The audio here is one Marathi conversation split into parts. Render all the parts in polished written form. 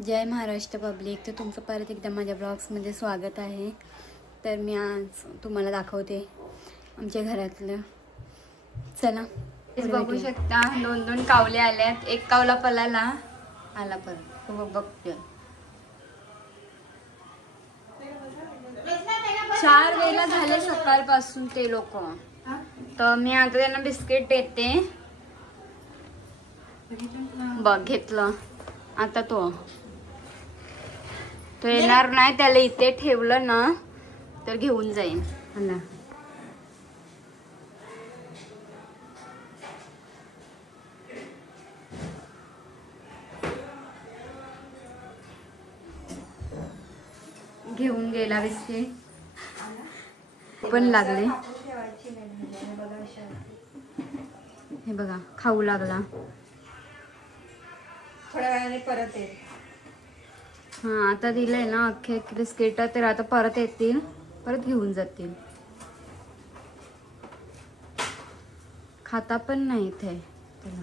जय महाराष्ट्र पब्लिक. तर तुमचं परत एकदा माझ्या ब्लॉग्समध्ये स्वागत आहे. तर मी आज तुम्हाला दाखवते आमच्या घरातलं. चला बघू शकता 2 कावले आल्यात. एक कावला पळाला आला परत बघतोय. 4 वेळेला झाले सकाळपासून ते लोक. तर मी आता त्यांना बिस्किट देते. बघ घेतलं. आता तो येणार नाही. त्याला इथे ठेवलं ना तर घेऊन जाईन. मला घेऊन गेला बिस्किट पण लागले. हे बघा खाऊ लागला. थोड्या वेळाने परत येईल. हा आता दिलंय ना अख्खे बिस्किट. तर आता परत येतील, परत घेऊन जातील. खाता पण नाही इथे त्याला.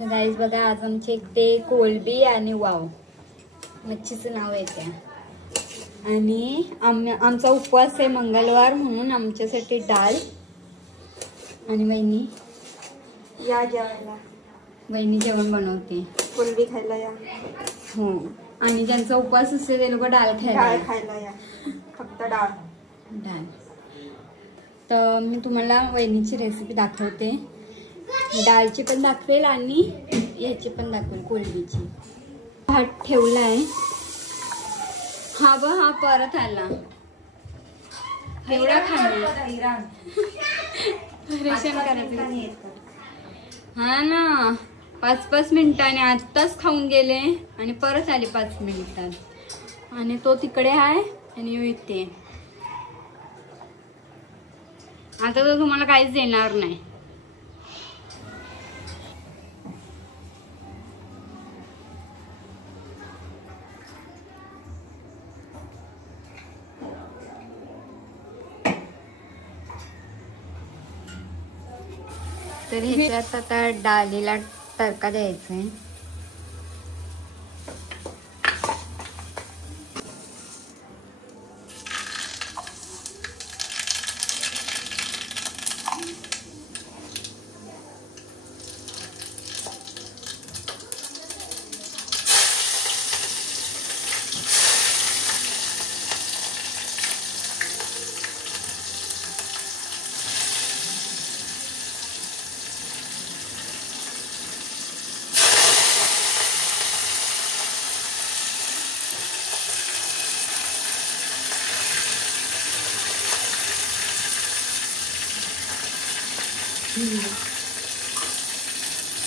गाईज बघा आज आमचे ते कोलबी आणि वाव मच्छीचं नाव आहे त्या. आणि आमचा उपवास आहे मंगळवार म्हणून आमच्यासाठी डाळ. आणि वहिनी या जेवायला. वहिनी जेवण बनवते. कोलबी खायला या. हो आणि ज्यांचा उपवास असते ते लोक डाळ खायला या. फक्त डाळ. तर मी तुम्हाला वहिनीची रेसिपी दाखवते. डाळची पण दाखवेल आणि याची पण दाखवेल कोलबीची. भात ठेवलाय. हा परत आला. एवढा खाणार परेशान करायचं. हा ना 5-5 मिनिटांनी आत्ताच खाऊन गेले आणि परत आले 5 मिनिटात. आणि तो तिकडे आहे आणि येते. आता तो तुम्हाला काहीच देणार नाही. तर ह्याच्यात आता डाळीला तडका द्यायचा आहे.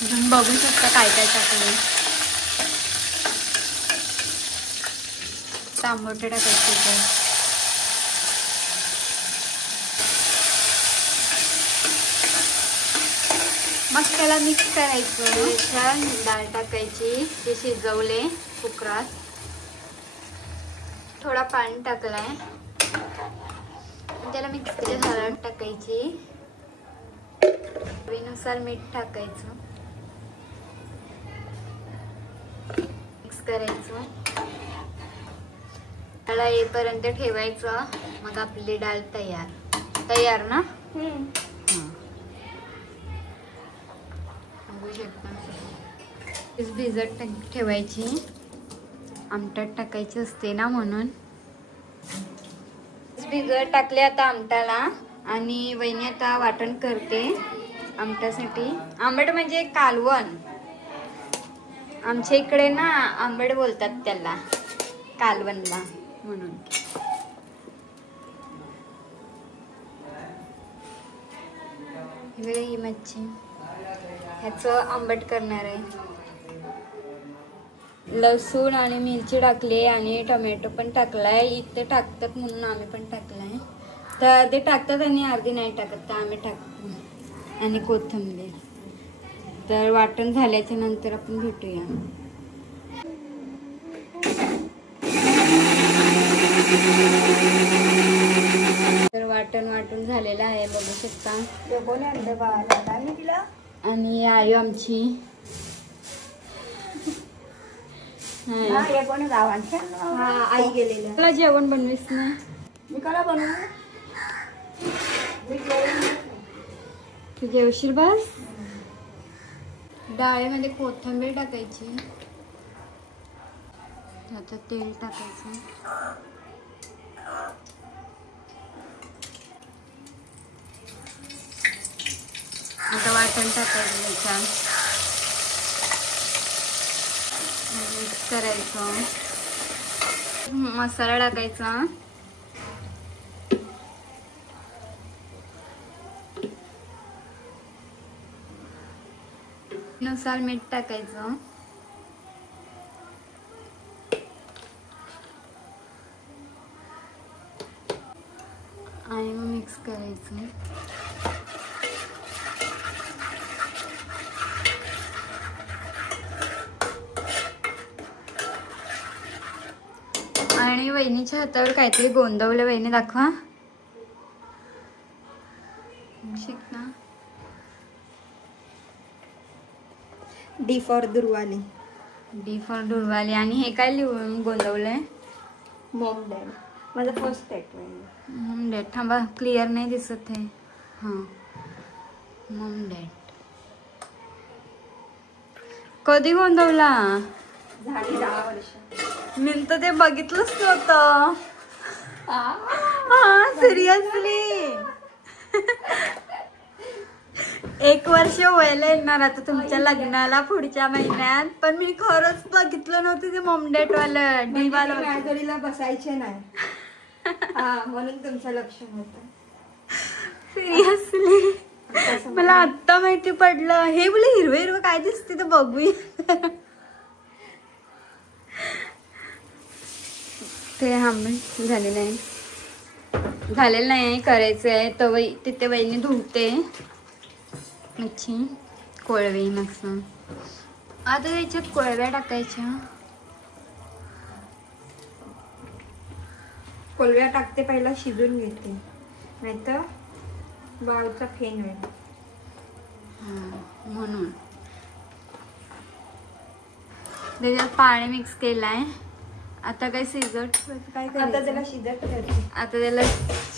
तुम्ही बघू शकता काय काय टाकले. टमाटे टाकायचे. मग त्याला मिक्स करायचं. छान डाळ टाकायची. ते शिजवले कुकरात. थोडा पाणी टाकलाय. त्याला मिक्स केले. हळद टाकायची. चवीनुसार मीठ टाकायचं. मिक्स करायचं. त्याला येईपर्यंत ठेवायचं. मग आपली डाळ तयार ना. बघू शकता. भिजत ठेवायची. आमटात टाकायची असते ना म्हणून भिजत टाकले. आता आमटाला. आणि वहिनी आता वाटण करते आमटासाठी. आंबट म्हणजे कालवण. आमच्या इकडे ना आंबट बोलतात त्याला, कालवणला म्हणून. ही मच्छी ह्याचं आंबट करणार आहे. लसूण आणि मिरची टाकली आणि टोमॅटो पण टाकलाय. इथे टाकतात म्हणून आम्ही पण टाकलाय. तर अर्धे टाकतात आणि अर्धे नाही टाकत. तर आम्ही टाकतो. आणि कोथिंबीर. तर वाटण झाल्याच्या नंतर आपण भेटूया. तर वाटून झालेलं आहे, बघू शकता. कोणी आणलं बाळाला मी तिला. आणि आई आमची आई गेलेल्या. तुला जेवण बनवीस ना? मी करा बनवू. तू जेवशील बस. डाळीमध्ये कोथिंबीर टाकायची, आता तेल टाकायचं, आता वाटण टाकायचं, छान मिक्स करायचं, मसाला टाकायचा, नुसार मीठ टाकायचं, आणि मग मिक्स करायचं. आणि वहिनीच्या हातावर काहीतरी गोंदवलं. वहिनी दाखवा. शिक ना. D for Durvali. D for Durvali. आणि हे काय लिहून गोंदवलंय? Mom dad. माझा फर्स्ट स्टेटमेंट. Mom dad. थांबा, क्लिअर नाही दिसत आहे. हां, मॉम डॅड. कधी गोंदवला? झाली 10 वर्ष. मी तर ते बघितलंच नव्हतं. हा, सिरियसली. 1 वर्ष व्हायला येणार आता तुमच्या लग्नाला पुढच्या महिन्यात. पण मी खरंच बघितलं नव्हतं ते मॉमडॅट वालं. डी वाला माझ्याकडीला बसायचे नाही. म्हणून तुमचं लक्ष नव्हतं. सिरियसली मला आत्ता माहिती पडलं. हे बोले हिरवं हिरवं काय दिसते तर बघूया. ते झालेलं नाही, करायचं आहे. तर तिथे वहिनी धुवते मच्छी, कोळवी मस्त. आता त्याच्यात कोळव्या टाकायच्या. कोळव्या टाकते, पहिला शिजून घेते, नाहीतर बाळूचा फेन होईल. म्हणून त्याच्यात पाणी मिक्स केलाय. आता काय शिजत काय आता त्याला शिजत ठेवायचं. आता त्याला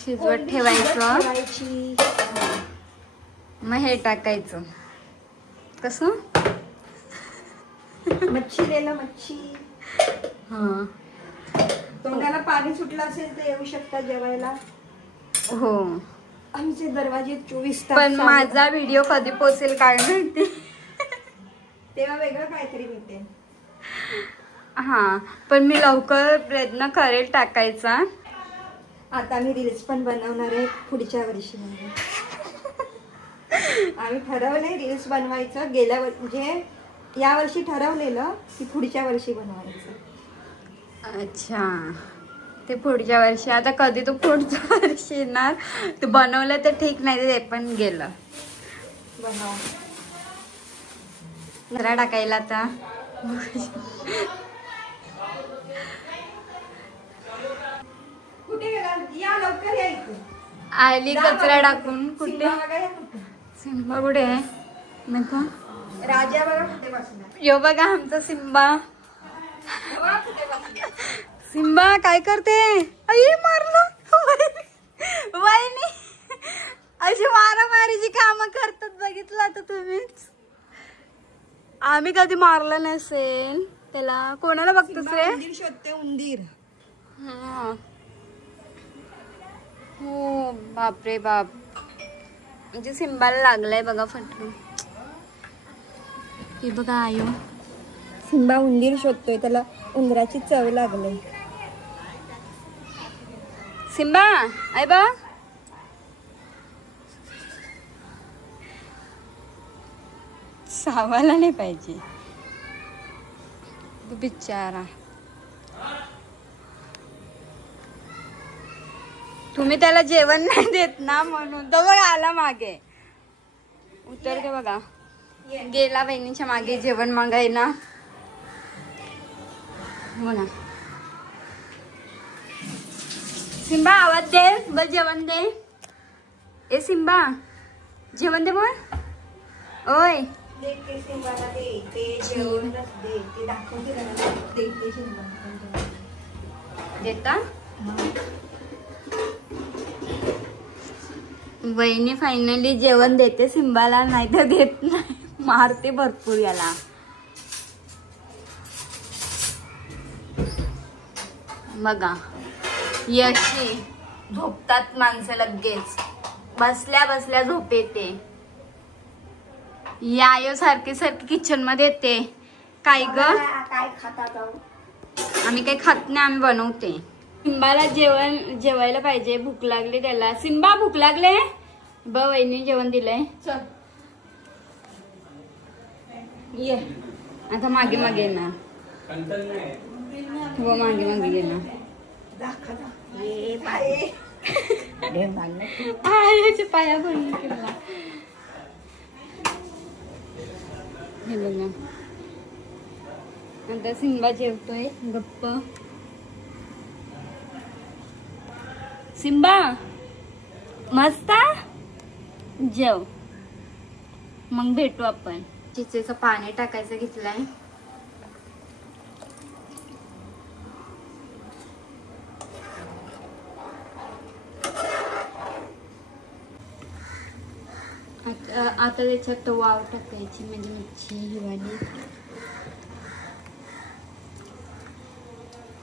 शिजवत ठेवायचं. मग हे टाकायचं. कसं? मच्छी द्यायला मच्छी. हा, तोंडाला पाणी सुटलं असेल तर येऊ शकता जेवायला. हो, आमचे दरवाजे 24 तास. पण माझा व्हिडिओ कधी पोचेल काय माहिती. तेव्हा वेगळं काहीतरी मिळते. हा, पण मी लवकर प्रयत्न करेल टाकायचा. आता मी रील्स पण बनवणार आहे पुढच्या वर्षी. आम्ही ठरवलंय रील्स बनवायचं. म्हणजे या वर्षी ठरवलेलं की पुढच्या वर्षी बनवायचं. अच्छा, ते पुढच्या वर्षी. आता कधी तो पुढच्या वर्षी येणार. ते बनवलं तर ठीक, नाही ते पण गेलं. बनवा जरा टाकायला आता. कुठे गेला? या लवकर या इथे. आली कचरा टाकून. कुठे सिम्बा? कुठे आहे? नको. राजा बघा कुठे बसला. यो बघा आमचा सिम्बा. सिम्बा काय करते? आई मारलं. वहिनी अशी मारामारीची कामं करतात, बघितलं आता तुम्हीच. आम्ही कधी मारलं नसेल त्याला. कोणाला बघतोस रे? उंदीर शोधते, उंदीर. हा, हो, बापरे बाप. म्हणजे सिम्बाला लागलाय बघा फटकन. हे बघा आयो, सिम्बा उंदीर शोधतोय, त्याला उंदराची चव लागली. सिम्बा आई बा. सावाला नाही पाहिजे तू बिचारा. तुम्ही त्याला जेवण नाही देत ना, म्हणून तो बघा आला मागे. उतर के बघा, गेला बहिणीच्या मागे जेवण मागायला. बघा सिम्बा आवाज दे, बस जेवण दे. ए सिम्बा जेवण दे बोल. ओय देता. वहिनी फायनली जेवण देते सिम्बाला, नाही तर देत नाही, मारते भरपूर याला. बघा यशी झोपतात माणसं लगेच, बसल्या बसल्या झोप येते. यायो सारखी सारखी किचन मध्ये येते. काय ग काय खाता जाऊ? आम्ही काही खात नाही, आम्ही बनवते. सिम्बाला जेवायला पाहिजे, भूक लागली त्याला. सिम्बा भूक लागले ब, वहिनी जेवण दिलंय. चल ये आता मागे मागे येणार, हो मागे मागे येणार. पाया भरून केला. हे बघा आता सिम्बा जेवतोय गप्प. सिम्बा मस्त जेव, मग भेटू आपण. चिचेचं पाणी टाकायचं घेतलंय. आता त्याच्यात वाव टाकायची, म्हणजे मच्छी हिवाली.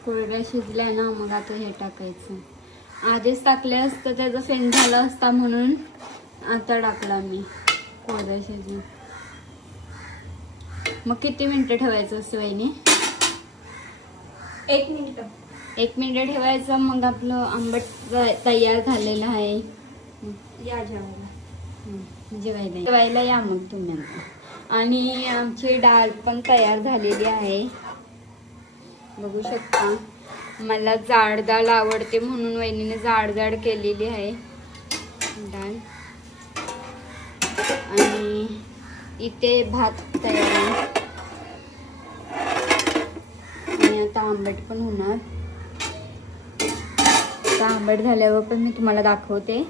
कोरड्या शिजल्या ना, मग आता हे टाकायचं. आधीच टाकले असतं त्याचा फेन झाला असता, म्हणून आता टाकला मी कोरड्या शिजून. मग किती मिनिटं ठेवायचं असतं वहिनी? 1 मिनिट. 1 मिनिट ठेवायचं. मग आपलं आंबट तयार झालेलं आहे. या जेवायला. जेवायला या मग तुम्ही आता. आणि आमची डाळ पण तयार झालेली आहे, बघू शकता. मला जाड डाळ आवडते म्हणून वहिनीने जाड जाड केलेली आहे डाळ. आणि इथे भात तयार आहे. आणि आता आंबट पण होणार. आता आंबट झाल्यावर पण मी तुम्हाला दाखवते.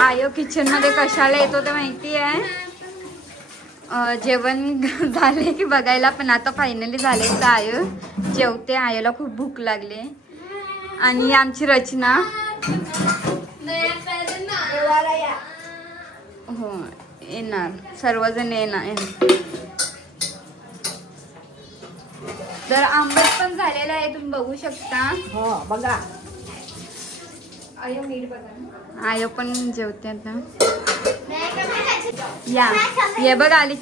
आयो किचन मध्ये कशाला येतो ते माहिती आहे? जेवण झाले की बघायला. पण आता फायनली झाले तर आयो जेवते. आयोला खूप भूक लागली. आणि आमची रचना हो येणार, सर्वजण येणार. तर आंबट पण झालेला आहे, तुम्ही बघू शकता. हो बघा. आयो मीठ बघा. आयो पण जेवते आता. या ये बघ आली.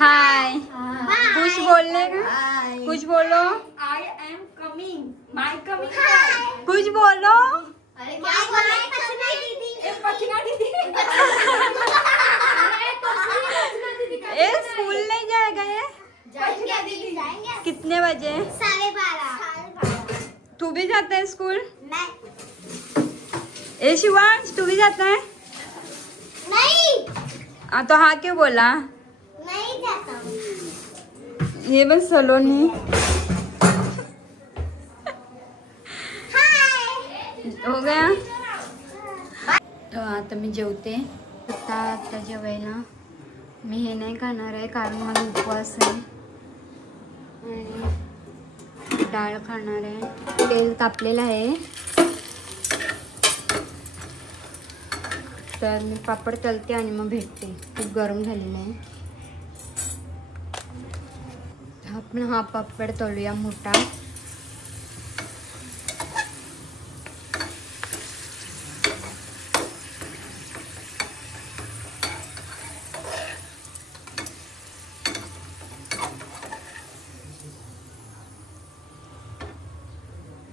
हाय कुछ बोलने का? कुछ बोलो. I am coming. My coming. कुछ बोलो. ए स्कूल नहीं जाएगा ये? कितने बजे? 12:30. तू भी जाता है स्कूल? नहीं. ए शिवांश तू भी जाता है? नहीं. तो हाँ क्यों बोला? नहीं जाता हूँ. ये बस सलोनी. हो गया. तो आता मी जेवते. आता जेवायला मी हे नाही खाणार आहे, कारण मला उपवास आहे. आणि डाळ खाणार आहे. तेल तापलेलं आहे, तर मी पापड तळते आणि मग भेटते. खूप गरम झालेलं आहे. आपण हा पापड तळूया मोठा.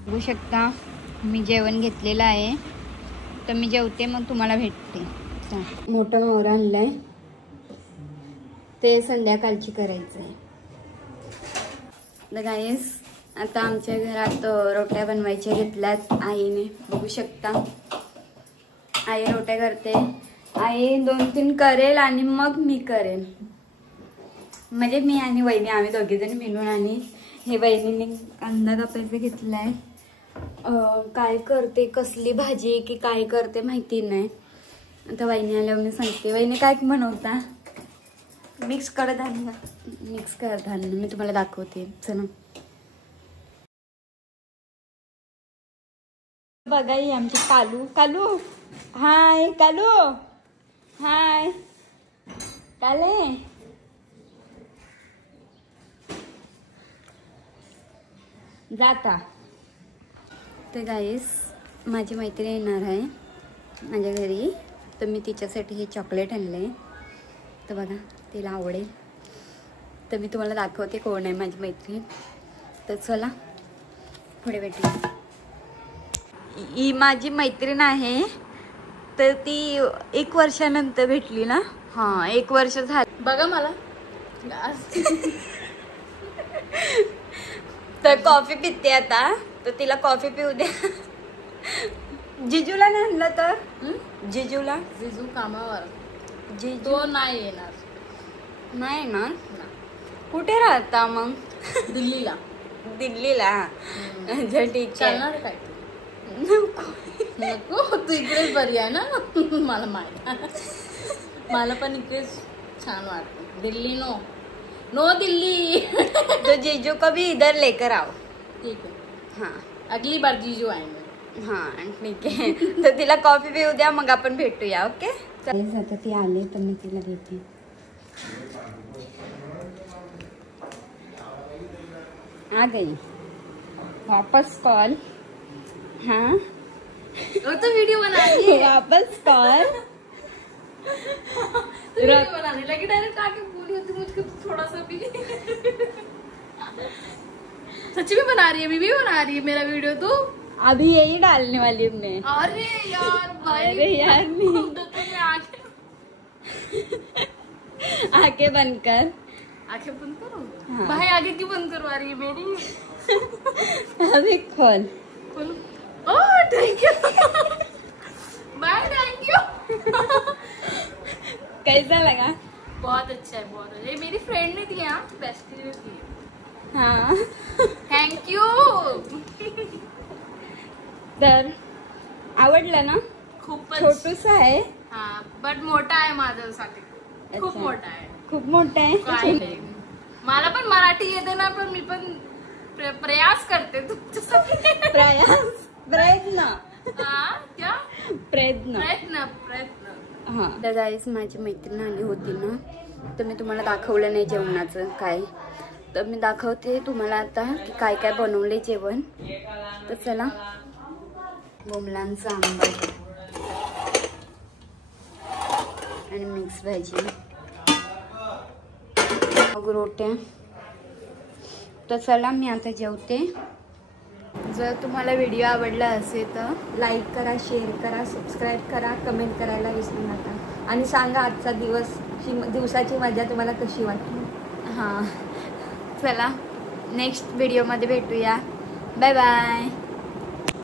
बघू शकता मी जेवण घेतलेलं आहे. तर मी जेवते मग तुम्हाला भेटते. मोठं मोहरं आणलंय, ते संध्याकाळची करायचं आहे. गाईस आता आमच्या घरात रोट्या बनवायच्या घेतल्यात आईने. बघू शकता आई रोट्या करते. आई 2-3 करेल आणि मग मी करेन. म्हणजे मी आणि वहिनी आम्ही दोघीजणी मिळून. आणि हे वहिनीने कांदा कापायचं घेतलाय. काय करते, कसली भाजी की काय करते माहिती नाही. आता वहिनी आल्यावर मी सांगते. वहिनी काय बनवता? मिक्स कडधान्य. मिक्स कडधान्य मी तुम्हाला दाखवते. चला बघा ही आमची कालू. कालू हाय. कालू हाय. काले जाता. तर गाईस माझी मैत्रीण येणार आहे माझ्या घरी. तर मी तिच्यासाठी हे चॉकलेट आणले. तर बघा तिला आवडेल. तर मी तुम्हाला दाखवते कोण आहे माझी मैत्रीण. तर चला पुढे भेटू. ही माझी मैत्रीण आहे. तर ती 1 वर्षानंतर भेटली ना. हां 1 वर्ष झालं बघा मला. तर कॉफी पिते आता. तर तिला कॉफी पिऊ द्या. जिजूला नाही आणलं तर जिजूला. जिजू कामावर. जिजू तो नाही येणार. नाही ना. कुठे राहता मग? दिल्लीला. दिल्लीला. अच्छा ठीक आहे. चालणार काय? नको तू इकडेच बरी आहे ना. मला माहित. मला पण इकडेच छान वाटतं. दिल्ली नो दिल्ली. तो जीजू को भी इधर लेकर आओ. ठीक है. हाँ अगली बार जीजू आएंगे. हाँ ठीक आहे. तर तिला कॉफी पिऊ द्या मग आपण भेटूया. ओके. आता ती आले तर मी तिला देते. आ गई. वापस कॉल. हाँ तो वीडियो बना रही है. वापस कॉल. वीडियो बनाने लगी. डायरेक्ट आके बोली होती मुझको थोड़ा सा भी. सच में बना रही है. बीबी बना रही है मेरा वीडियो. तो अभी यही डालने वाली हूँ मैं. अरे यार भाई. अरे यार नहीं. आंखें बंद कर. आंखें बंद करो. हाँ. भाई आगे क्यों बंद करवा रही है मेरी. अभी खोल. खोलो. Oh thank you. Bye. Thank you. कैसा लगा? बहुत अच्छा है. बहुत अच्छा. ये मेरी फ्रेंड ने दिया. बेस्ट ने दिया. हाँ. Thank you. तर आवडलं ना. खूपच छोटूसा आहे. हा बट मोठा आहे माझ्यासाठी. खूप अच्छा. मोठा आहे. खूप मोठा आहे. काय नाही. मला पण मराठी येते ना. पण मी पण प्रयास करते तुमच्यासाठी. प्रयत्न. हा क्या प्रयत्न. प्रयत्न. हा. तर गाईस माझी मैत्रीण आली होती ना. तर मी तुम्हाला दाखवलं नाही जेवणाचं काय. तर मी दाखवते तुम्हाला आता की काय काय बनवले जेवण. तर चला. बोंबलांचा आंबट आणि मिक्स भाजी मग रोट्या. तर चला मी आता जेवते. जर तुम्हाला व्हिडिओ आवडला असेल तर लाईक करा, शेअर करा, सबस्क्राईब करा, कमेंट करायला विसरू नका. आणि सांगा आजचा दिवसाची मजा तुम्हाला कशी वाटली. हां चला नेक्स्ट व्हिडिओमध्ये भेटूया. Bye bye.